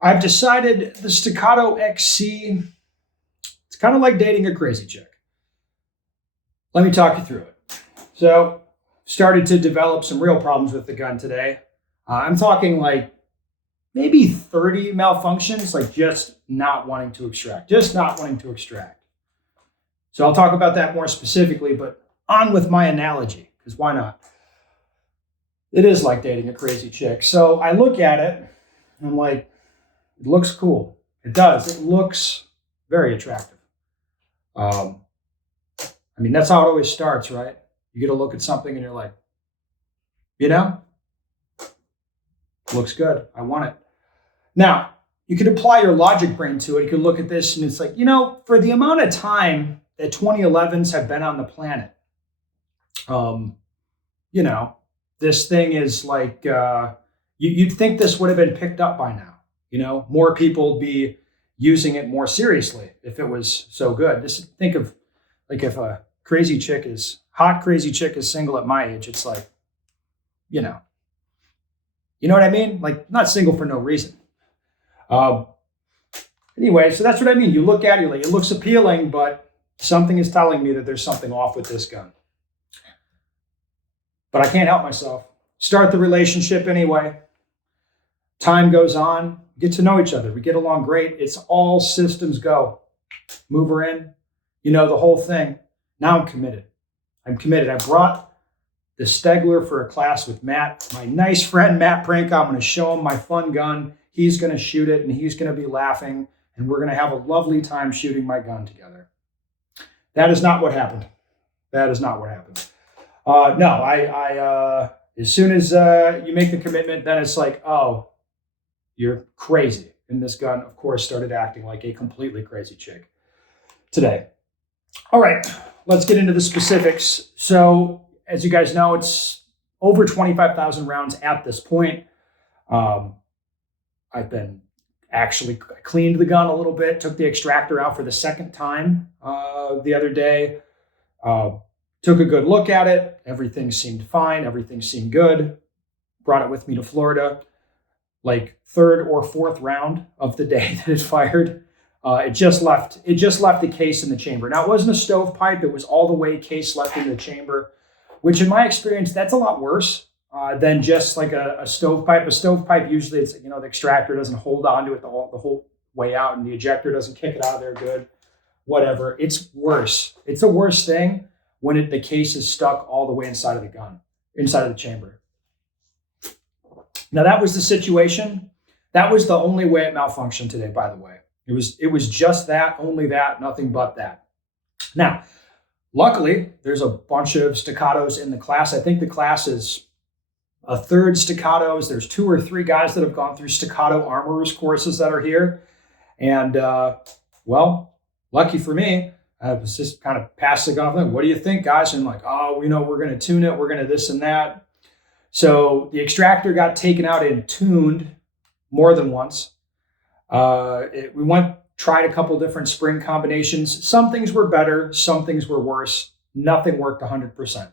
I've decided the Staccato XC, it's kind of like dating a crazy chick. Let me talk you through it. So, started to develop some real problems with the gun today. I'm talking like maybe 30 malfunctions, like just not wanting to extract, So I'll talk about that more specifically, but on with my analogy, because why not? It is like dating a crazy chick. So I look at it, and I'm like, it looks cool. It does. It looks very attractive. That's how it always starts, right? You get to look at something and you're like, looks good. I want it. Now, you could apply your logic brain to it. You could look at this and it's like, for the amount of time that 2011s have been on the planet, this thing is like, you'd think this would have been picked up by now. More people would be using it more seriously if it was so good. Just think of like if a hot crazy chick is single at my age, it's like, you know what I mean? Like not single for no reason. Anyway, so that's what I mean. You look at it, like it looks appealing, but something is telling me that there's something off with this gun. But I can't help myself. Start the relationship anyway. Time goes on, get to know each other. We get along great. It's all systems go. Move her in, the whole thing. Now I'm committed. I brought the Stegler for a class with Matt, my nice friend, Matt Prank. I'm going to show him my fun gun. He's going to shoot it and he's going to be laughing and we're going to have a lovely time shooting my gun together. That is not what happened. No, as soon as you make the commitment, then it's like, oh, you're crazy. And this gun, of course, started acting like a completely crazy chick today. All right, let's get into the specifics. So as you guys know, it's over 25,000 rounds at this point. I've been actually cleaned the gun a little bit, took the extractor out for the second time the other day. Took a good look at it. Everything seemed fine. Everything seemed good. Brought it with me to Florida. Like third or fourth round of the day that it fired. It just left a case in the chamber. Now it wasn't a stovepipe. It was all the way case left in the chamber, which in my experience, that's a lot worse than just like a stovepipe. A stovepipe, usually it's, the extractor doesn't hold on to it the whole way out and the ejector doesn't kick it out of there good, whatever. It's worse. It's a worse thing when the case is stuck all the way inside of the gun, inside of the chamber. Now that was the situation. That was the only way it malfunctioned today, by the way. It was just that, only that, nothing but that. Now, luckily, there's a bunch of Staccatos in the class. I think the class is a third Staccatos. There's 2 or 3 guys that have gone through Staccato armorers courses that are here. And, lucky for me, I was just kind of passing the gun off. Like, what do you think, guys? And I'm like, oh, we're going to tune it. We're going to this and that. So the extractor got taken out and tuned more than once. We tried a couple different spring combinations. Some things were better. Some things were worse. Nothing worked 100%.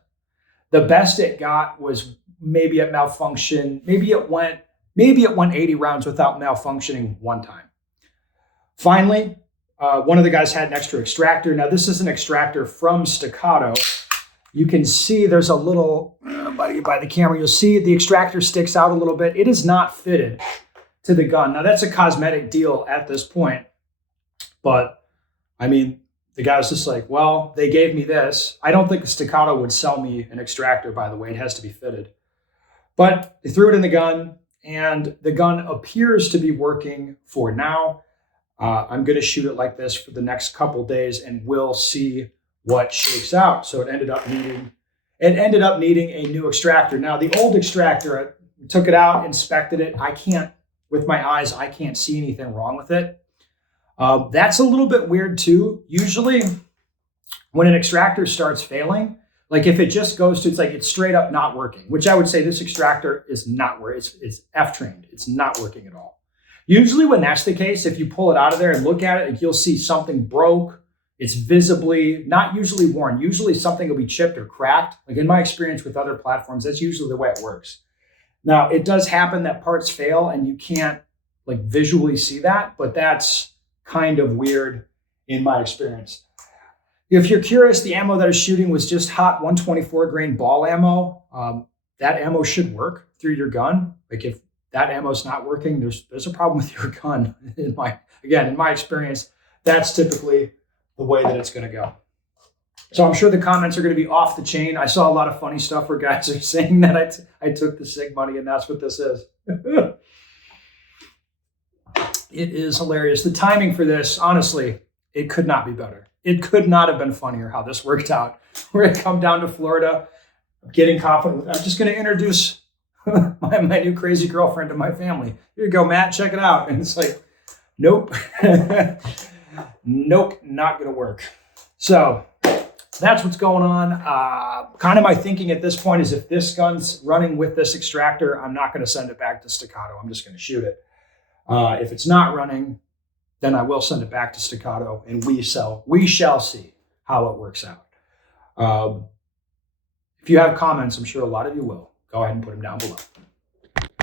The best it got was maybe it malfunctioned. Maybe it went 80 rounds without malfunctioning one time. Finally, one of the guys had an extra extractor. Now, this is an extractor from Staccato. You can see there's a little, by the camera, you'll see the extractor sticks out a little bit. It is not fitted to the gun. Now, that's a cosmetic deal at this point. But, the guy's just like, well, they gave me this. I don't think a Staccato would sell me an extractor, by the way. It has to be fitted. But they threw it in the gun, and the gun appears to be working for now. I'm going to shoot it like this for the next couple days, and we'll see what shakes out. So it ended up needing a new extractor. Now, the old extractor, I took it out, inspected it. With my eyes, I can't see anything wrong with it. That's a little bit weird too. Usually when an extractor starts failing, like if it just goes to, it's straight up not working, which I would say this extractor is not where it's F-trained. It's not working at all. Usually when that's the case, if you pull it out of there and look at it, you'll see something broke. It's visibly not usually worn. Usually something will be chipped or cracked. Like in my experience with other platforms, that's usually the way it works. Now, it does happen that parts fail and you can't like visually see that, but that's kind of weird in my experience. If you're curious, the ammo that I was shooting was just hot 124 grain ball ammo. That ammo should work through your gun. Like if that ammo is not working, there's a problem with your gun. In my experience, that's typically the way that it's going to go. So I'm sure the comments are going to be off the chain. I saw a lot of funny stuff where guys are saying that I took the SIG money and that's what this is. It is hilarious. The timing for this, honestly, it could not be better. It could not have been funnier how this worked out. We're going to come down to Florida. I'm getting confident. I'm just going to introduce my new crazy girlfriend to my family. Here you go, Matt. Check it out. And it's like, nope. Nope, not going to work. So that's what's going on. Kind of my thinking at this point is if this gun's running with this extractor, I'm not going to send it back to Staccato. I'm just going to shoot it. If it's not running, then I will send it back to Staccato and we shall see how it works out. If you have comments, I'm sure a lot of you will. Go ahead and put them down below.